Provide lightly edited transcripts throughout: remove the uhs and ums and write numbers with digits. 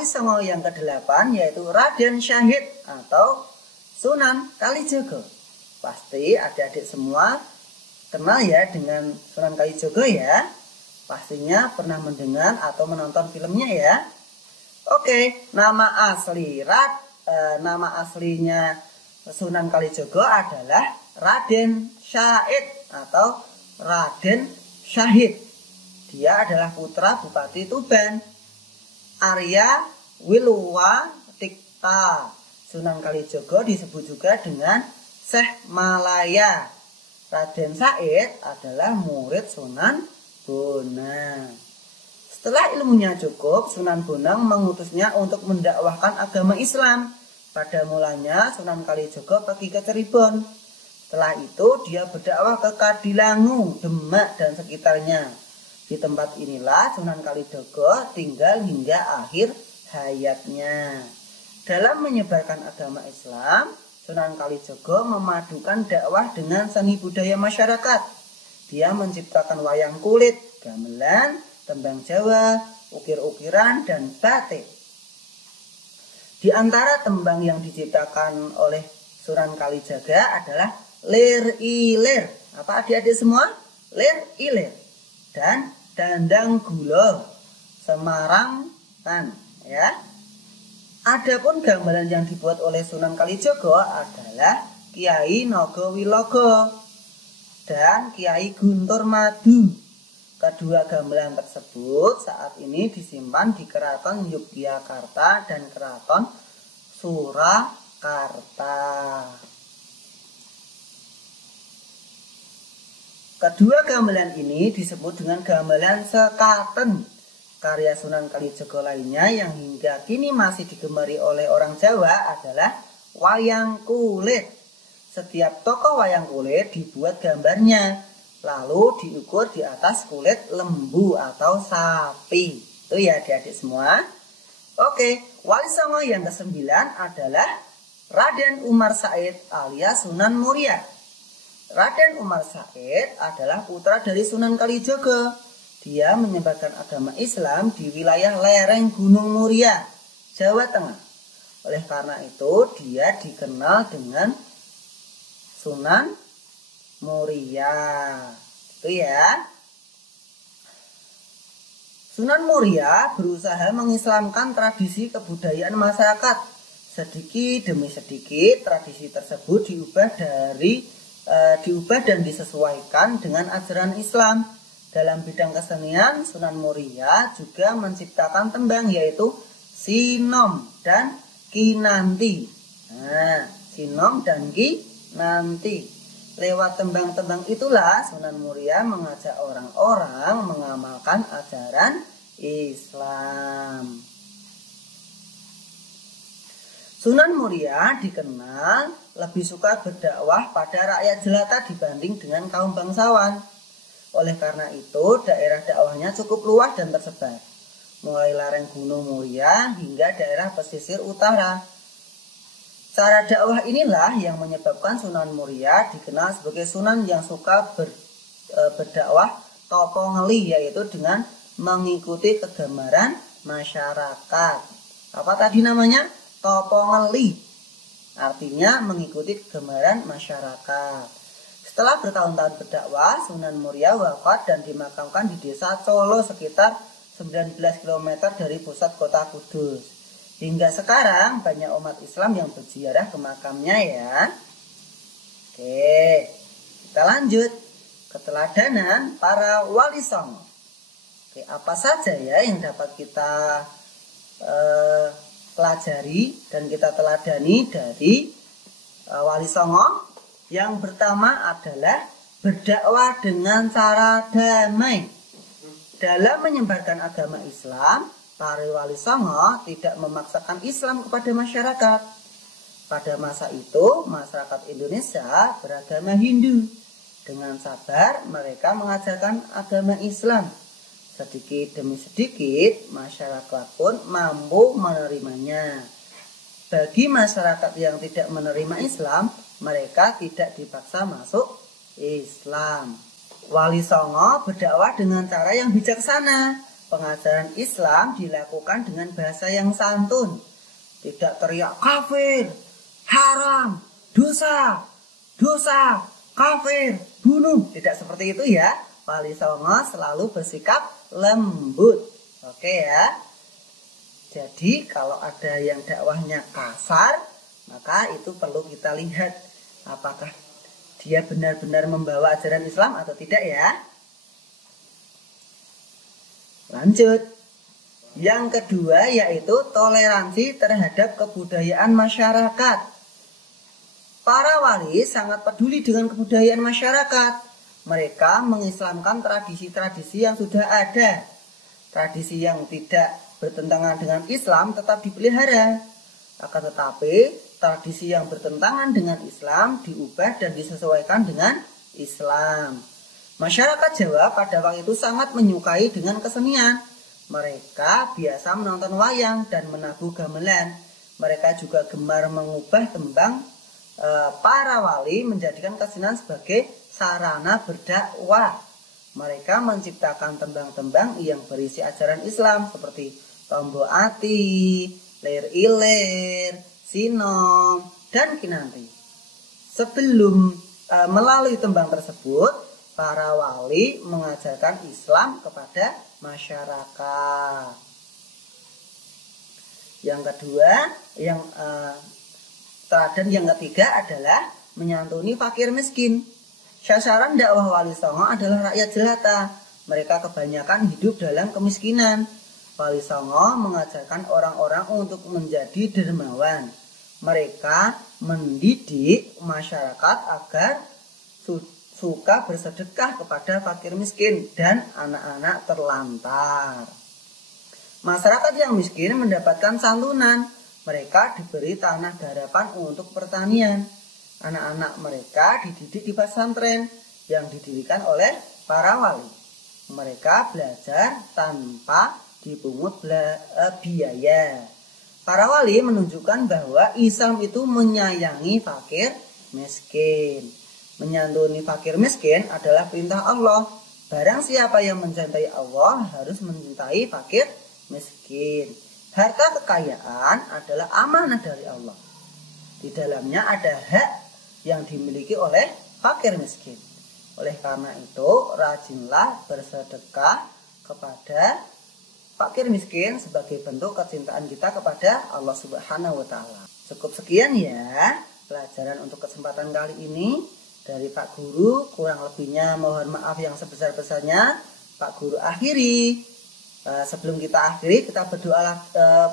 Wali Songo yang ke-8 yaitu Raden Syahid atau Sunan Kalijaga. Pasti adik-adik semua kenal ya dengan Sunan Kalijaga ya. Pastinya pernah mendengar atau menonton filmnya ya. Oke, nama aslinya Sunan Kalijaga adalah Raden Syahid atau Raden Syahid. Dia adalah putra Bupati Tuban, Arya Wiluwa Tikta. Sunan Kalijaga disebut juga dengan Syekh Malaya. Raden Syahid adalah murid Sunan Bonang. Setelah ilmunya cukup, Sunan Bonang mengutusnya untuk mendakwahkan agama Islam. Pada mulanya Sunan Kalijaga pergi ke Cirebon. Setelah itu dia berdakwah ke Kadilangu, Demak dan sekitarnya. Di tempat inilah Sunan Kalijaga tinggal hingga akhir hayatnya. Dalam menyebarkan agama Islam, Sunan Kalijaga memadukan dakwah dengan seni budaya masyarakat. Dia menciptakan wayang kulit, gamelan, tembang Jawa, ukir-ukiran, dan batik. Di antara tembang yang diciptakan oleh Sunan Kalijaga adalah Lir Ilir. Apa adik-adik semua? Lir Ilir. Dan Dandang Gula, Semarang Tan, ya. Adapun gamelan yang dibuat oleh Sunan Kalijaga adalah Kiai Naga-Wilaga dan Kiai Guntur Madu. Kedua gamelan tersebut saat ini disimpan di Keraton Yogyakarta dan Keraton Surakarta. Kedua gamelan ini disebut dengan gamelan sekaten. Karya Sunan Kalijaga lainnya yang hingga kini masih digemari oleh orang Jawa adalah wayang kulit. Setiap tokoh wayang kulit dibuat gambarnya, lalu diukur di atas kulit lembu atau sapi. Itu ya adik-adik semua. Oke, Wali Songo yang ke-9 adalah Raden Umar Said alias Sunan Muria. Raden Umar Said adalah putra dari Sunan Kalijaga. Dia menyebarkan agama Islam di wilayah lereng Gunung Muria, Jawa Tengah. Oleh karena itu, dia dikenal dengan Sunan Muria. Itu ya. Sunan Muria berusaha mengislamkan tradisi kebudayaan masyarakat. Sedikit demi sedikit, tradisi tersebut diubah dan disesuaikan dengan ajaran Islam. Dalam bidang kesenian, Sunan Muria juga menciptakan tembang yaitu Sinom dan Kinanti. Nah, Sinom dan Kinanti. Lewat tembang-tembang itulah Sunan Muria mengajak orang-orang mengamalkan ajaran Islam. Sunan Muria dikenal lebih suka berdakwah pada rakyat jelata dibanding dengan kaum bangsawan. Oleh karena itu, daerah dakwahnya cukup luas dan tersebar, mulai lereng Gunung Muria hingga daerah pesisir utara. Cara dakwah inilah yang menyebabkan Sunan Muria dikenal sebagai Sunan yang suka berdakwah topo ngeli, yaitu dengan mengikuti kegambaran masyarakat. Apa tadi namanya? Topo ngeli. Artinya mengikuti kegambaran masyarakat. Setelah bertahun-tahun berdakwah, Sunan Muria wafat dan dimakamkan di desa Colo sekitar 19 km dari pusat kota Kudus. Hingga sekarang banyak umat Islam yang berziarah ke makamnya ya. Oke, kita lanjut. Keteladanan para Wali Songo. Oke, apa saja ya yang dapat kita pelajari dan kita teladani dari Wali Songo? Yang pertama adalah berdakwah dengan cara damai. Dalam menyebarkan agama Islam, para Wali Songo tidak memaksakan Islam kepada masyarakat. Pada masa itu, masyarakat Indonesia beragama Hindu. Dengan sabar, mereka mengajarkan agama Islam. Sedikit demi sedikit, masyarakat pun mampu menerimanya. Bagi masyarakat yang tidak menerima Islam, mereka tidak dipaksa masuk Islam. Wali Songo berdakwah dengan cara yang bijaksana. pengajaran Islam dilakukan dengan bahasa yang santun. Tidak teriak kafir, haram, dosa, dosa, kafir, bunuh. Tidak seperti itu ya. Wali Songo selalu bersikap lembut. Oke ya. Jadi kalau ada yang dakwahnya kasar, maka itu perlu kita lihat apakah dia benar-benar membawa ajaran Islam atau tidak ya. Lanjut. Yang kedua yaitu toleransi terhadap kebudayaan masyarakat. Para wali sangat peduli dengan kebudayaan masyarakat. Mereka mengislamkan tradisi-tradisi yang sudah ada. Tradisi yang tidak bertentangan dengan Islam tetap dipelihara. Akan tetapi tradisi yang bertentangan dengan Islam diubah dan disesuaikan dengan Islam. Masyarakat Jawa pada waktu itu sangat menyukai dengan kesenian. Mereka biasa menonton wayang dan menabuh gamelan. Mereka juga gemar mengubah tembang. Para wali menjadikan kesenian sebagai sarana berdakwah. Mereka menciptakan tembang-tembang yang berisi ajaran Islam seperti Tombo Ati, Lir Ilir, Sinom, dan Kinanti. Sebelum melalui tembang tersebut, para wali mengajarkan Islam kepada masyarakat. Yang kedua, teladan yang ketiga adalah menyantuni fakir miskin. Sasaran dakwah Wali Songo adalah rakyat jelata. Mereka kebanyakan hidup dalam kemiskinan. Wali Songo mengajarkan orang-orang untuk menjadi dermawan. Mereka mendidik masyarakat agar suka bersedekah kepada fakir miskin dan anak-anak terlantar. Masyarakat yang miskin mendapatkan santunan. Mereka diberi tanah garapan untuk pertanian. Anak-anak mereka dididik di pesantren yang didirikan oleh para wali. Mereka belajar tanpa dipungut biaya. Para wali menunjukkan bahwa Islam itu menyayangi fakir miskin. Menyantuni fakir miskin adalah perintah Allah. Barang siapa yang mencintai Allah harus mencintai fakir miskin. Harta kekayaan adalah amanah dari Allah. Di dalamnya ada hak yang dimiliki oleh fakir miskin. Oleh karena itu, rajinlah bersedekah kepada fakir miskin sebagai bentuk kecintaan kita kepada Allah Subhanahu wa taala. Cukup sekian ya pelajaran untuk kesempatan kali ini dari Pak Guru. Kurang lebihnya mohon maaf yang sebesar-besarnya. Pak Guru akhiri. Sebelum kita akhiri, kita berdoa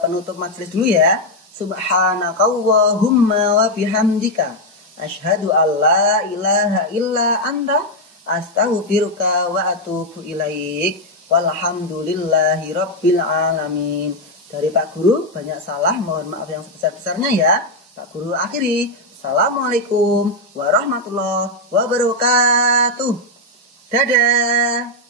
penutup majelis dulu ya. Subhanakallahumma wa bihamdika asyhadu an la ilaha illa anta astaghfiruka wa atubu ilaik. Walhamdulillahi rabbil alamin. Dari Pak Guru banyak salah, mohon maaf yang sebesar-besarnya ya. Pak Guru akhiri. Assalamualaikum warahmatullahi wabarakatuh. Dadah.